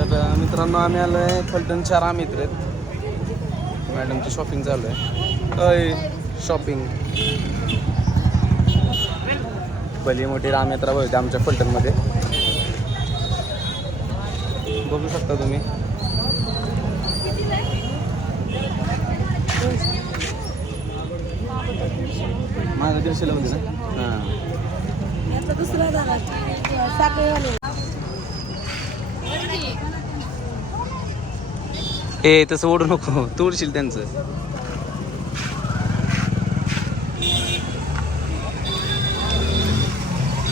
तर मित्रांनो आम्ही आलो आहे फलटणच्या आहेत. मॅडमची शॉपिंग चालू आहे. अय शॉपिंग भली मोठी रामयात्रा भरते आमच्या फलटणमध्ये. बघू शकता तुम्ही. माझं दीडशेला म्हणजे ना? हां आता दुसरा झाला साखरेवाले ए तसं ओढू नको. तोडशील त्यांचं.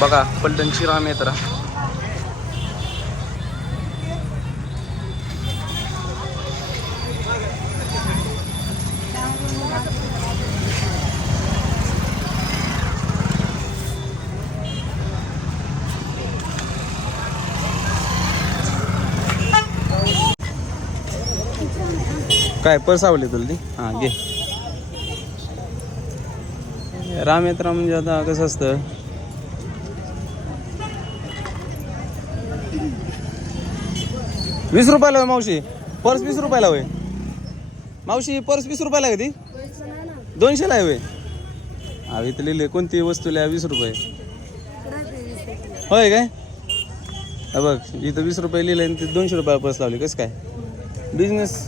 बघा पलटणची राम यात्रा काय पर्स आवडली तुला ती? हां घे. राम यात्रा म्हणजे आता कसं असतं? वीस रुपयाला होय मावशी. पर्स वीस रुपयाला होय. मावशी पर्स वीस रुपयाला आहे का ती? दोनशेला आहे होय. हा इथं लिहिले कोणती वस्तू लिहा वीस रुपये. होय काय? बघ इथं वीस रुपये लिहिले आणि ते दोनशे रुपयाला पर्स लावली कसं काय? बिझनेस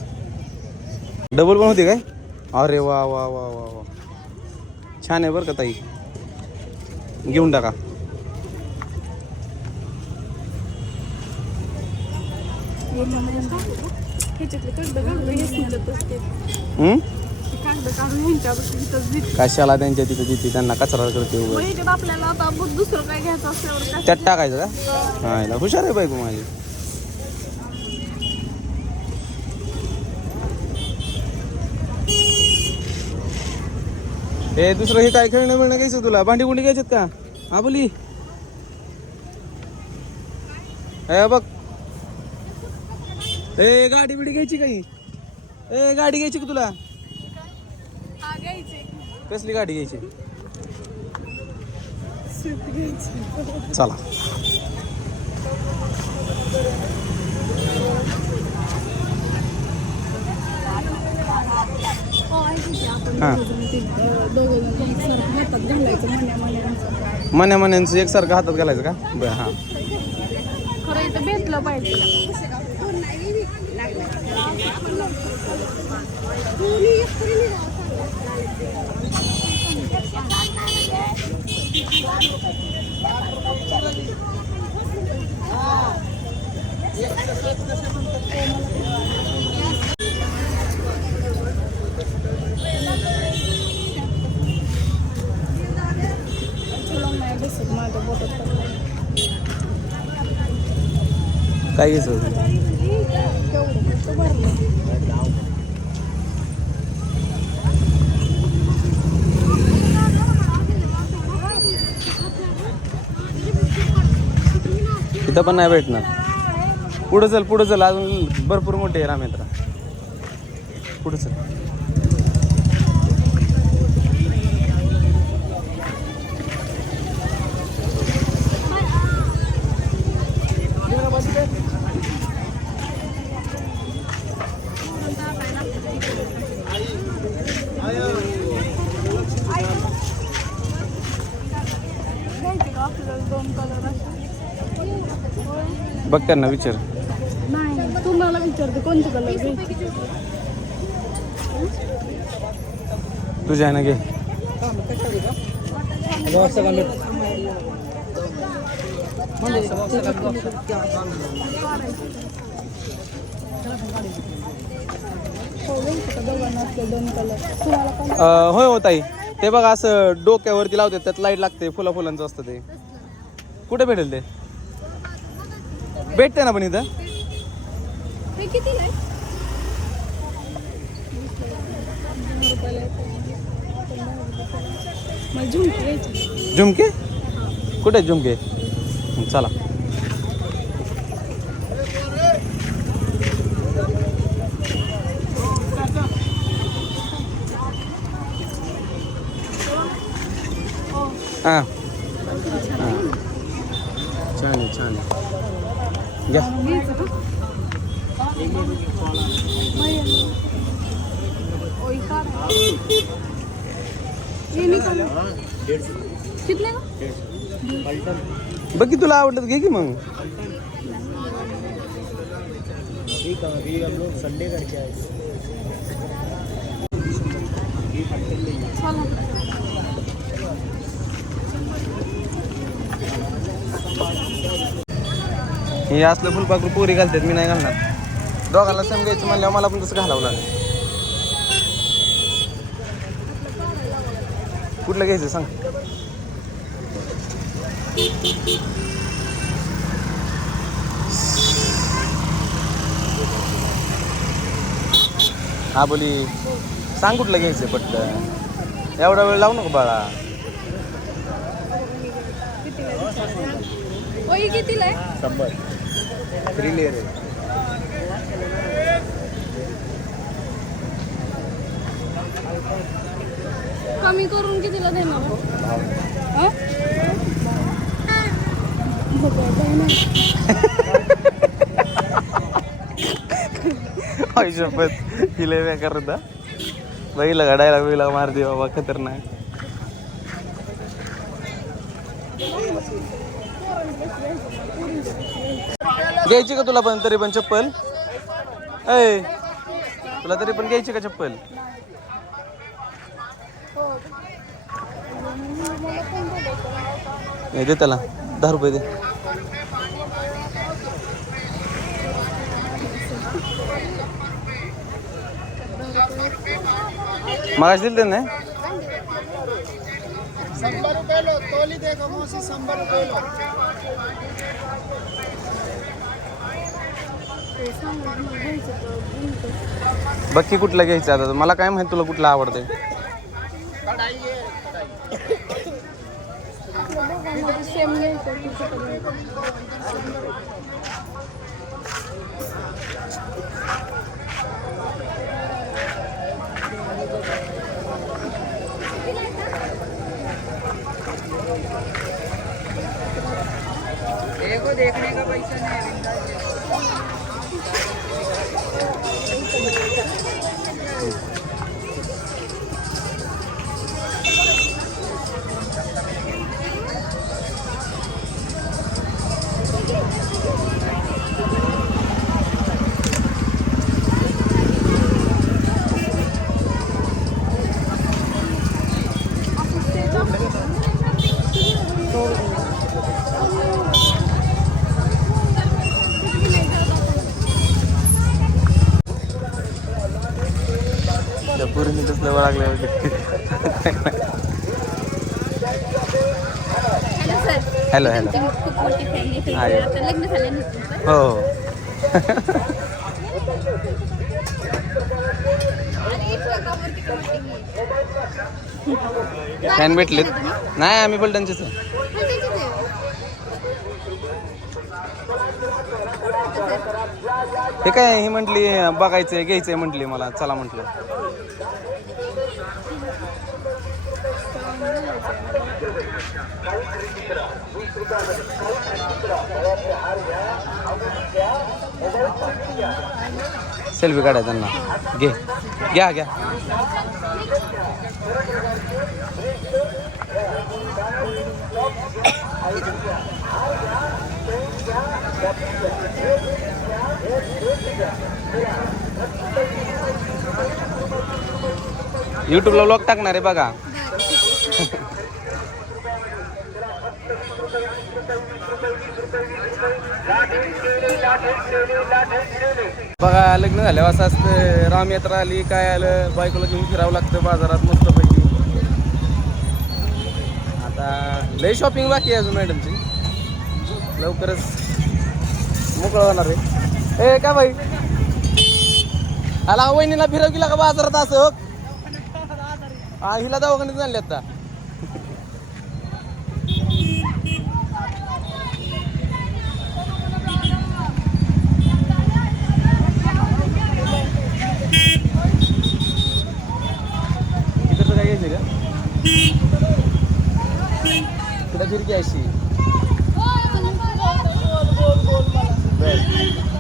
डबल पण होती काय? अरे वा वा वा वा वा. छान आहे बरं का ताई. घेऊन टाका. कशाला त्यांच्या तिथं तिथे त्यांना कचरा करते काय त्यात टाकायचं का? हा हुशार आहे बायको माझी. हे दुसरं हे काय खेळणं मिळणं घ्यायचं तुला? भांडी गुंडी घ्यायच्यात का? हा बोली. हे बघ. ए गाडी बिडी घ्यायची काही ए गाडी घ्यायची का तुला? घ्यायचे. कसली गाडी घ्यायची? घ्यायची. चला हो ऐकू की आपण हा. दोघं जण ते, अं, दोघं जण एकसारखं हातात घालायचं मण्या मन्या मन्यांचं एकसारखं हातात घालायचं का? बरं हां. खरं इथं भेटलं पाहिजे तुला नाही बसत माझ्या बोटात पडलं. काय घ्यायचं होतं? पण नाही भेटणार. पुढं चल पुढं चल. अजून भरपूर मोठे आहे रामेत्रा पुढं चल घ्यायचे का आपल्याला दोन कलर बघ त्यांना विचार. नाही तुम्हाला विचारते कोणते कलर घ्यायचे तुझ्या आहे ना घे. हो घ्यायचे का दोघांना असले दोन कलर तुम्हाला कोण अं, होय हो ताई. ते बघा असं डोक्यावरती लावते त्यात लाइट लागते फुला फुलांचं असतं ते. कुठे भेटेल ते? भेटते ना पण इथं? हे झुमकी कुठे झुमके? चला. हां. छान आहे छान जा। बाकी तुला आवड़ घे की मग? अभी हम लोग संडे करके आए। हे असलं फुलपाखरू पोरी घालतात मी नाही घालणार. दोघांना सेम घ्यायचं म्हणल्यावर मला पण तसं घालावं लागेल. कुठलं घ्यायचं सांग? हा बोली सांग कुठलं घ्यायचं पटकन. एवढा वेळ लावू नको बाळा. ओ ही कितीला आहे शंभर थ्री लेअर आहे कमी करून कितीला देणार? हं? आयुष्यपत हिला काय करत बैला गाडायला बैला मारते बाबा खतरनाक. घ्यायची का तुला पण? तरी पण चप्पल? ऐ तुला तरी पण घ्यायची का चप्पल? हे दे त्याला. दहा रुपये दे. मगाशी दिले ना? शंभर रुपये लो तोली देखो मौसी शंभर रुपये लो. बक्की कुठला घ्यायचं कुठलं घ्यायचं आता? मला काय माहिती तुला कुठलं आवडते देखो देखने का पैसा नहीं हॅलो हॅलो तुमची खूप मोठी फॅमिली आहे. आता लग्न झाल्यानंतर सर हो हो आणि आहे. फॅन भेटलेत? नाही आम्ही पलटणचेच आहे हा, आहे. हे काय ही म्हटली बघायचंय घ्यायचंय म्हटली मला चला म्हटलं सेल्फी काढा त्यांना घे घ्या घ्या युट्यूबला ब्लॉग टाकणार आहे बघा बघा लग्न झाल्यावर असं असतं रामयात्रा आली काय आलं बायकोला घेऊन फिरावं लागतं बाजारात मस्तपैकी. आता लय शॉपिंग बाकी आहे अजून मॅडमची. लवकरच मोकळं होणार आहे. ए का बाई? आला वहिनीला फिरव गेला का बाजारात असं? हिला दवाखान्यात झाले आता इकडचं काय घ्यायचं का इकडं फिरकी अशी बर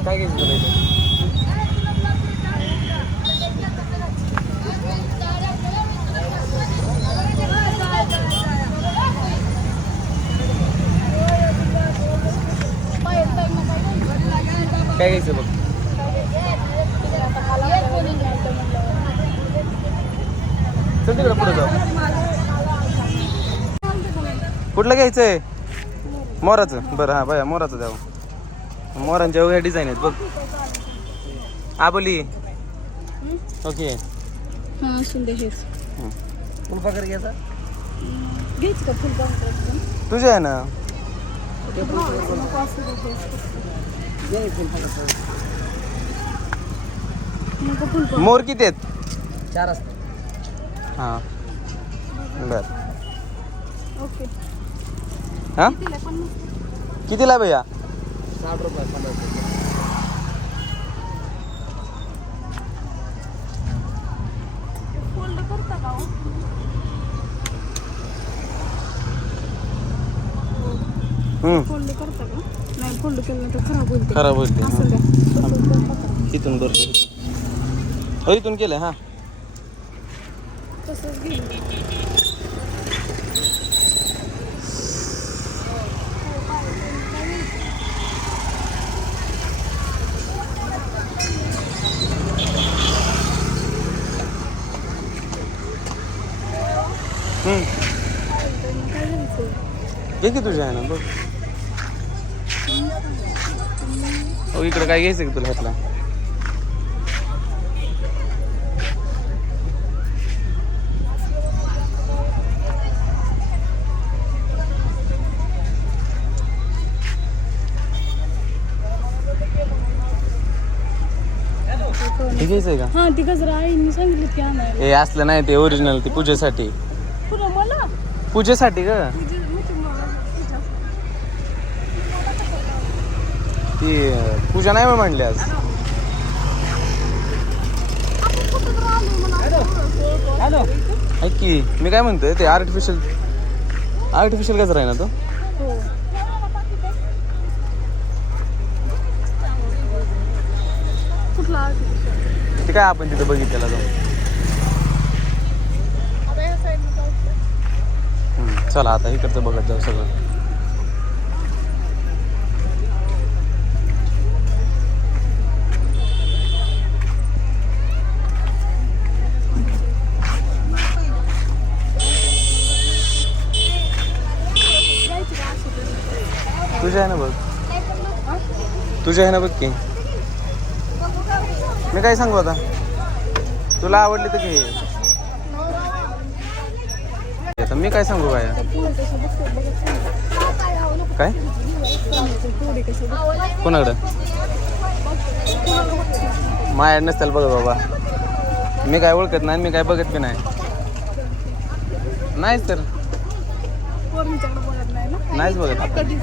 काय घ्यायचं तुला इथं काय घ्यायचं बघ आता मला आपल्याला घ्यायचं म्हटल्यावर. चल तिकडे पुढे जाऊ कुठलं घ्यायचंय? मोराचं. बरं हा बाया मोराचं द्यावं मोरांच्या वगैरे डिझाईन आहेत बघ. आबोली. ओके. हा फुलपाकर घ्यायचा? तुझे आहे ना? मोर किती आहेत? चार असतात. हां. बर. ओके. हां? तिला पन्नास कितीला भैया? साठ रुपये पंधरा रुपये. फोल्ड करता का हो? हम्म, फोल्ड करता का? नाही फोल्ड केलं तर खराब होईल. खराब होईल ते. असं हां. द्या. इथून बरोबर हो इथून केलं हां. तसंच हम्म. काय घ्यायचं घे की तुझ्या आहे ना बघ. हो इकडे काय घ्यायचं की तुला ह्यातला? हे घ्यायचंय का? हा ती गजरा आईने सांगितलं की आणायला. हे असलं नाही ते ओरिजिनल ते पूजेसाठी. मला? पूजेसाठी ग तुझी मी तुम्हाला ती पूजा नाही म्हणली आज. ऐक की मी काय म्हणतोय ते आर्टिफिशियल आर्टिफिशियल कसं आहे ना तो? ते काय आपण तिथं बघितलेला तो? जाऊ चला आता इकडचं बघत जाऊ सगळं जायची का अशी तरी? तुझ्या आहे ना बघ. तुझ्या आहे ना बघ की. मी काय सांगू आता? तुला आवडली तर घे. आता मी काय सांगू काय काय? पुढे कसं बघतो. कोणाकडं? माया बघ बाबा. मी काय ओळखत नाही मी काय बघत बी नाही. नाहीच तर. नाहीच बघत आपण.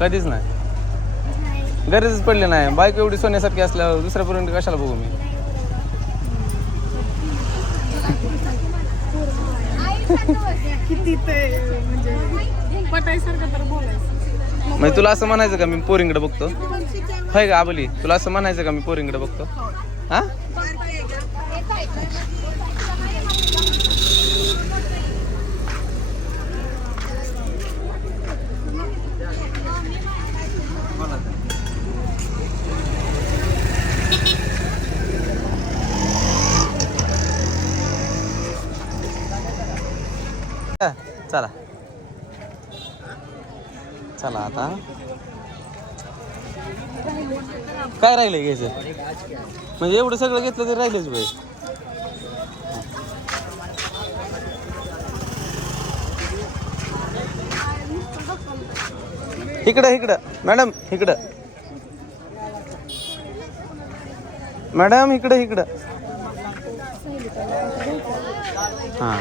कधीच नाही. गरजच पडली नाही. बायको एवढी सोन्यासारखी असल्यावर दुसऱ्यापर्यंत कशाला बघू मी? किती ते म्हणजे पटायसारखं तर बोलायचं. म्हणजे तुला असं म्हणायचं का मी पोरींकडे बघतो? होय का आबली? तुला असं म्हणायचं का मी पोरींकडे बघतो? हा? चला. चला आता. काय राहिलं घ्यायचं? म्हणजे एवढं सगळं घेतलं तरी राहिलंच बाई. इकडं इकडं. मॅडम इकडं. मॅडम इकडं इकडं. हां.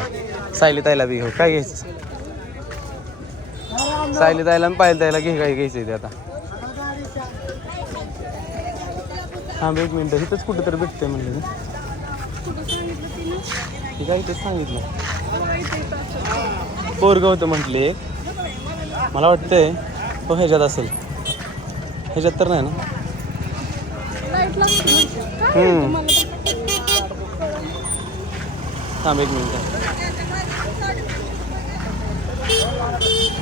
सायली ताईला बी घेऊ. काय घ्यायचं? सायली ताईला आणि पायल ताईला घे काय घ्यायचं ते आता. थांब एक मिनटं इथंच कुठं तरी भेटतंय म्हणलं ना काय इथंच सांगितलं. पोरग होतं म्हटले. मला वाटतंय हो ह्याच्यात असेल. ह्याच्यात तर नाही ना? थांब एक मिनिट.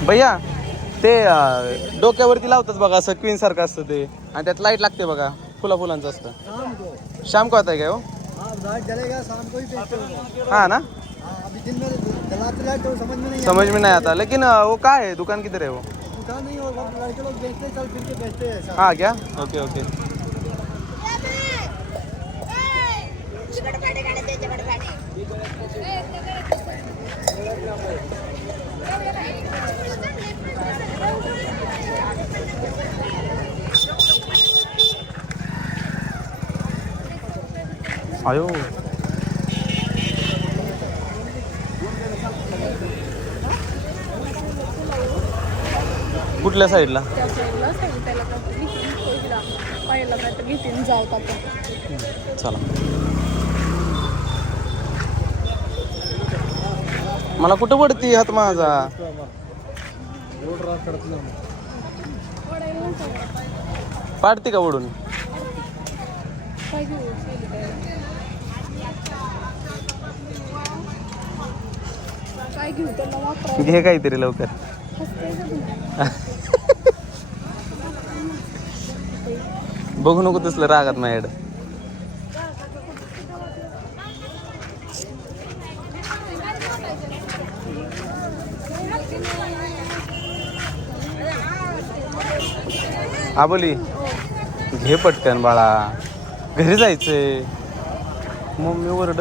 भैया ते डोक्यावरती लावतात बघा असं क्वीन सारखं असतं ते. आणि त्यात लाइट लागते बघा फुला फुलांचं असतं. शाम को आता काय हो? हा ना? समज मी नाही आता. लेकिन वो काय आहे? दुकान किती रे वो? हाँ क्या ओके ओके okay. आयो कुठल्या साईडला त्या साईडला साईड त्याला का घेतील पहिला पहिला नाही तर घेतील जाऊ आपण चला. मला कुठं पडती हात माझा? पाडते का ओढून घेऊ शेली काय? घेऊ त्याला घे काहीतरी लवकर. का तुम्ही? बघू नको तसलं रागात माझ्याकडं. हा बोली. घे पटकन बाळा. घरी जायचंय. मम्मी ओरड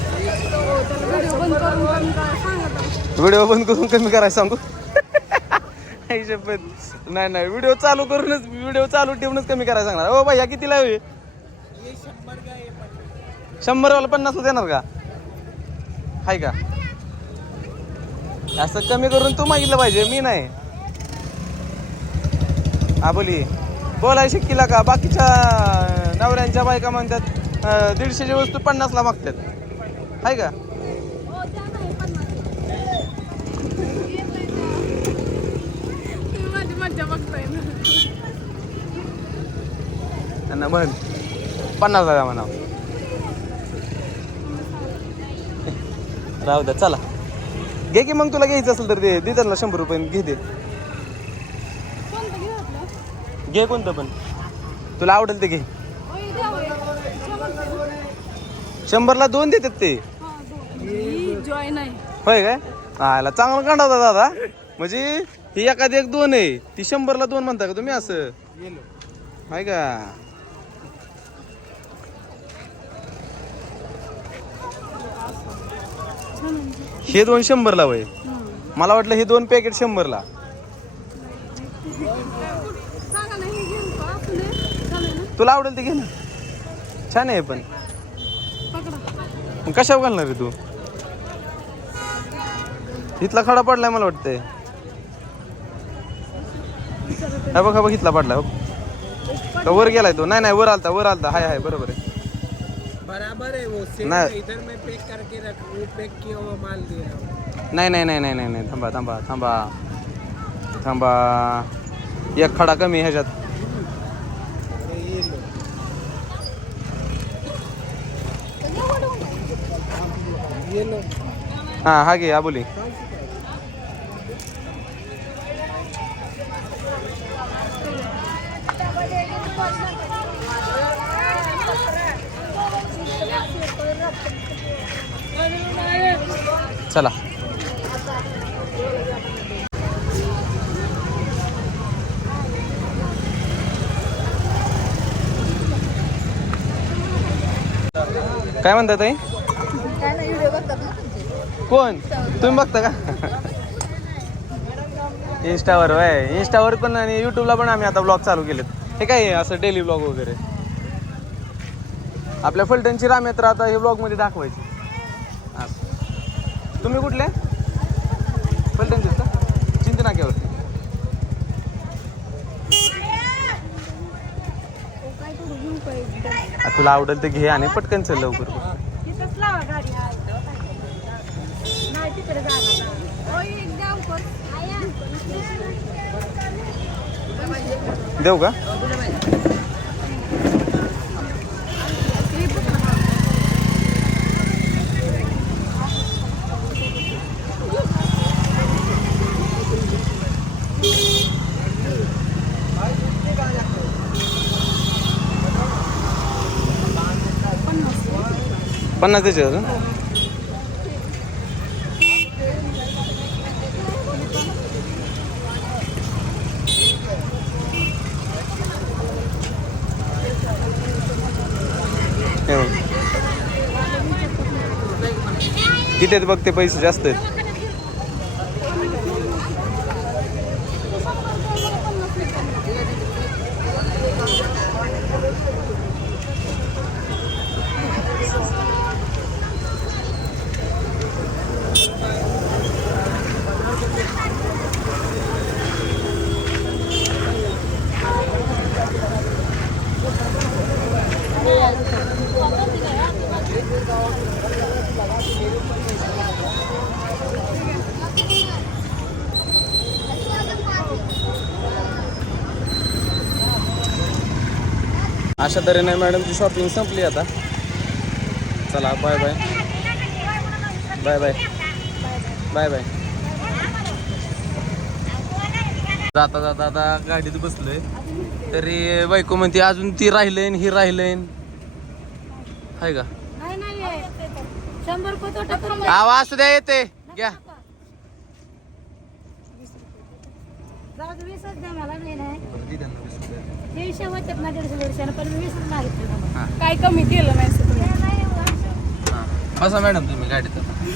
व्हिडिओ बंद करून पण काय सांगत आहे. व्हिडिओ बंद करून कमी करायला सांगू? नाही शपथ. नाही नाही व्हिडिओ चालू करूनच व्हिडिओ चालू ठेवूनच कमी करायला सांगणार. ओ भैया कितीला हवी शंभर वाला पन्नासला देणार का? हाय का? असं कमी करून तू मागितलं पाहिजे मी नाही. हा बोली. बोलाय शिकिला का? बाकीच्या नवऱ्यांच्या बायका म्हणतात दीडशेची वस्तू पन्नासला मागतात. हाय का? ना. त्यांना म्हण. पन्नास द्या म्हणा राहू द्या चला. घे की मग तुला घ्यायचं असेल तर ते देतात ना शंभर रुपये घे आपलं घे कोणतं पण. तुला आवडेल ते घे. शंभरला दोन देतात ते. होय काय? आला चांगलं काढा दादा. म्हणजे ही एखादी एक दोन आहे. ती शंभरला दोन म्हणता का तुम्ही असं? हाय का? हे दोन शंभरला वय. मला वाटलं हे दोन पॅकेट शंभरला. तुला आवडेल ते घे ना. छान आहे पण. कशावर घालणार आहे तू? इथला खडा पडलाय मला वाटतंय. हा बघ बघ इथला पडलाय हो. का वर गेलाय तो. नाही नाही वर आलता वर आलता. हाय हाय बरोबर आहे. बराबर है वो. सेम नहीं। है, इधर मैं पैक करके रख वो पैक किया हुआ माल दे रहा हूँ। नाही नाही नाही नाही नाही नाही. थांबा थांबा थांबा. थांबा. एक खडा कमी आहे ह्याच्यात. ये लो ये लो। हा हा घे हा बोली. चला. काय म्हणता ताई? कोण? तुम्ही बघता का? इंस्टावर वय इंस्टावर पण आणि युट्यूबला पण आम्ही आता ब्लॉग चालू केलेत. हे काय आहे असं डेली ब्लॉग वगैरे? आपल्या फलटणची रामयात्रा आता हे ब्लॉगमध्ये दाखवायची. तुम्ही कुठले? फलटणचे का? चिंता नाक्यावरती. तुला आवडेल ते घे आणि पटकन चल लवकर. देऊ का? पन्नास द्यायचे अजून? हे किती आहेत बघ ते पैसे? जास्त आहेत. अशा तऱ्हेने मॅडमची शॉपिंग संपली आता. चला bye bye bye bye bye bye जाता जाता आता गाडीत बसलोय. तरी बायको म्हणते अजून ती राहिलंय आणि ही राहिलंय. हाय का? आवाज असू द्या येते. घ्या जाऊ दे, वीसच द्या मला नाही नाही दीडशे होतात ना दीडशे दीडशे पण मी वीसच मागितले काय कमी केलं नाही तुम्ही? बसा मॅडम तुम्ही गाडीत आता